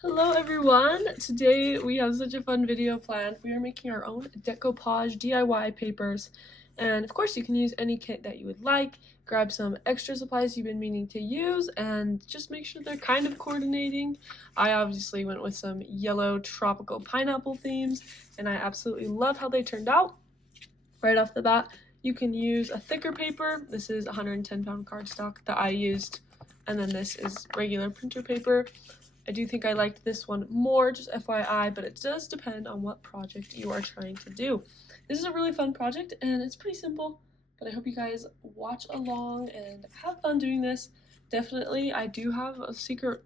Hello everyone! Today we have such a fun video planned. We are making our own Decoupage DIY papers, and of course you can use any kit that you would like. Grab some extra supplies you've been meaning to use and just make sure they're kind of coordinating. I obviously went with some yellow tropical pineapple themes and I absolutely love how they turned out. Right off the bat, you can use a thicker paper. This is 110-pound cardstock that I used, and then this is regular printer paper. I do think I liked this one more, just FYI, but it does depend on what project you are trying to do. This is a really fun project and it's pretty simple, but I hope you guys watch along and have fun doing this. Definitely, I do have a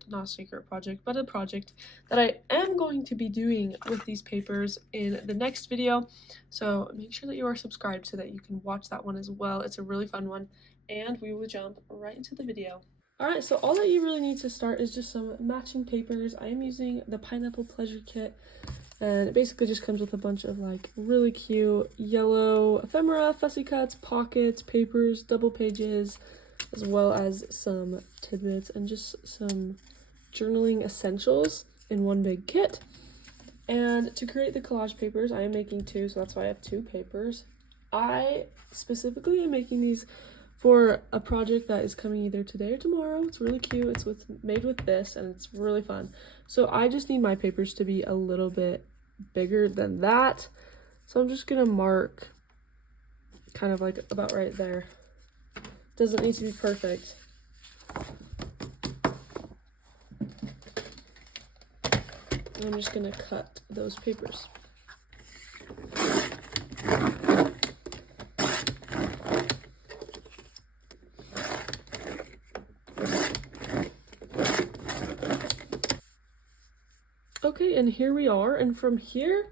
not a secret project, but a project that I am going to be doing with these papers in the next video. So make sure that you are subscribed so that you can watch that one as well. It's a really fun one, and we will jump right into the video. Alright, so all that you really need to start is just some matching papers. I am using the Pineapple Pleasure Kit, and it basically just comes with a bunch of like really cute yellow ephemera, fussy cuts, pockets, papers, double pages, as well as some tidbits and just some journaling essentials in one big kit. And to create the collage papers, I am making two, so that's why I have two papers. I specifically am making these for a project that is coming either today or tomorrow. It's really cute. It's made with this and it's really fun. So I just need my papers to be a little bit bigger than that. So I'm just gonna mark kind of like about right there. Doesn't need to be perfect. And I'm just gonna cut those papers. Okay, and here we are, and from here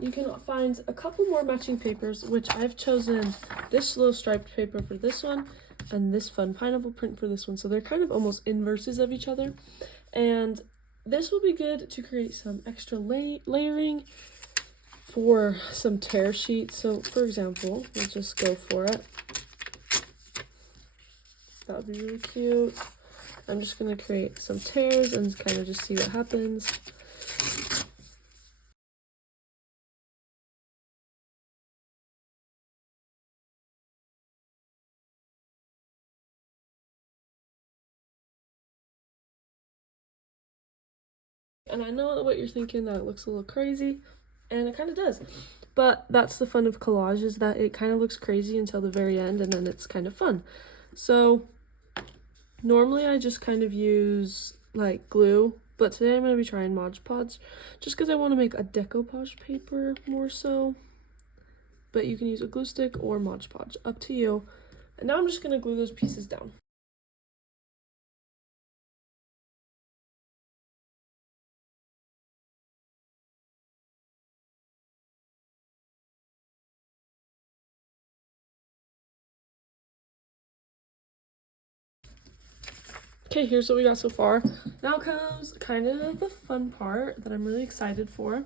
you can find a couple more matching papers, which I've chosen this little striped paper for this one and this fun pineapple print for this one, so they're kind of almost inverses of each other, and this will be good to create some extra layering for some tear sheets. So for example, let's just go for it. That would be really cute. I'm just going to create some tears and kind of just see what happens. And I know what you're thinking, that it looks a little crazy, and it kind of does. But that's the fun of collage, is that it kind of looks crazy until the very end, and then it's kind of fun. So normally I just kind of use like glue, but today I'm going to be trying Mod Podge just because I want to make a decoupage paper more so. But you can use a glue stick or Mod Podge, up to you. And now I'm just going to glue those pieces down. Okay, here's what we got so far. Now comes kind of the fun part that I'm really excited for.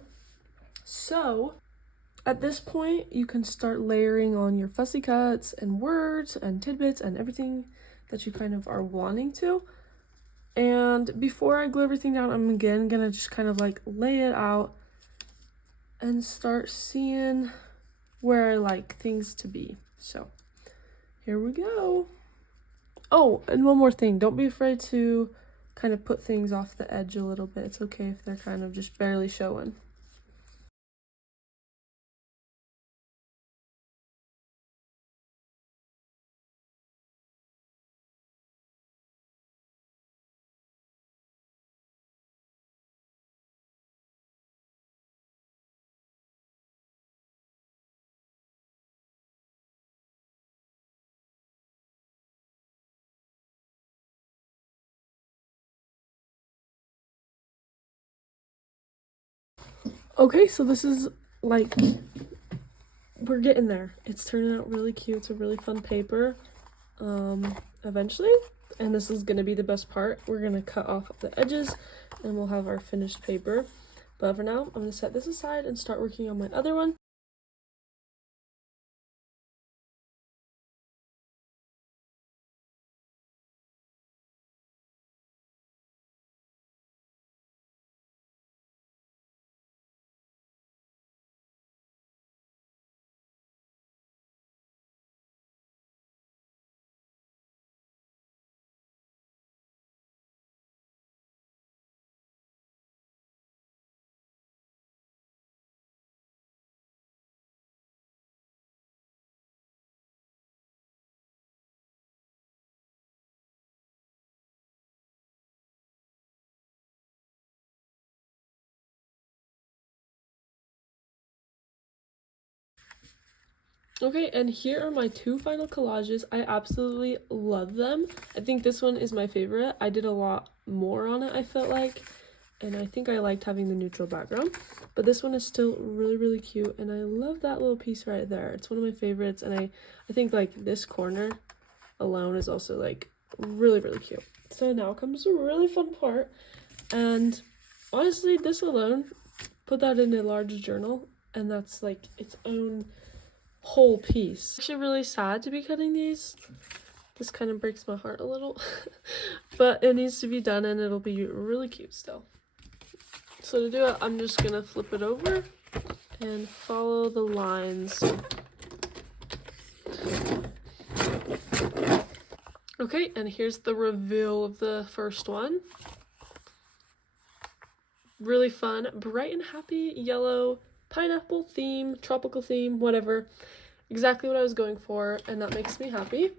So at this point, you can start layering on your fussy cuts and words and tidbits and everything that you kind of are wanting to. And before I glue everything down, I'm again gonna just kind of like lay it out and start seeing where I like things to be. So here we go. Oh, and one more thing, don't be afraid to kind of put things off the edge a little bit. It's okay if they're kind of just barely showing. Okay, so this is like, we're getting there. It's turning out really cute. It's a really fun paper eventually, and this is gonna be the best part. We're gonna cut off the edges and we'll have our finished paper. But for now, I'm gonna set this aside and start working on my other one. Okay, and here are my two final collages. I absolutely love them. I think this one is my favorite. I did a lot more on it, I felt like, and I think I liked having the neutral background. But this one is still really, really cute, and I love that little piece right there. It's one of my favorites, and I think like this corner alone is also like really, really cute. So now comes a really fun part, and honestly, this alone, put that in a large journal, and that's like its own whole piece. Actually really sad to be cutting these. This kind of breaks my heart a little, but it needs to be done and it'll be really cute still. So to do it, I'm just gonna flip it over and follow the lines. Okay, and here's the reveal of the first one. Really fun, bright and happy yellow pineapple theme, tropical theme, whatever. Exactly what I was going for, and that makes me happy.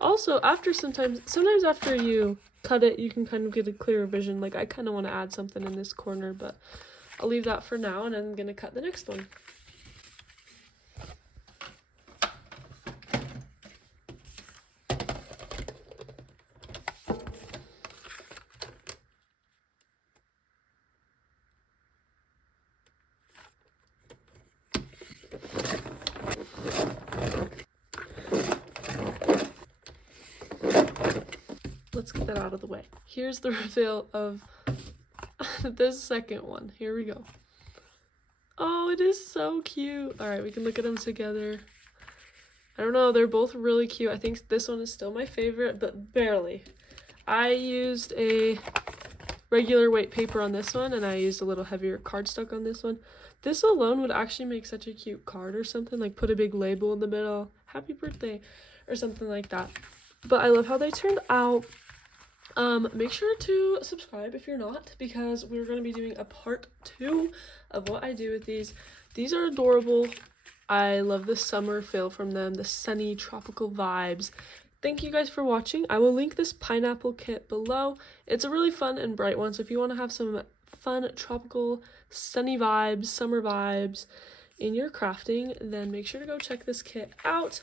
Also, after sometimes after you cut it, you can kind of get a clearer vision. Like, I kind of want to add something in this corner, but I'll leave that for now, and I'm gonna cut the next one. Let's get that out of the way. Here's the reveal of this second one. Here we go. Oh, it is so cute. All right, we can look at them together. I don't know, they're both really cute. I think this one is still my favorite, but barely. I used a regular weight paper on this one, and I used a little heavier cardstock on this one. This alone would actually make such a cute card or something, like put a big label in the middle, happy birthday, or something like that. But I love how they turned out. Make sure to subscribe if you're not, because we're going to be doing a part 2 of what I do with these. These are adorable. I love the summer feel from them, the sunny tropical vibes. Thank you guys for watching. I will link this pineapple kit below. It's a really fun and bright one, so if you want to have some fun tropical sunny vibes, summer vibes in your crafting, then make sure to go check this kit out,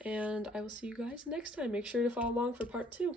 and I will see you guys next time. Make sure to follow along for part 2.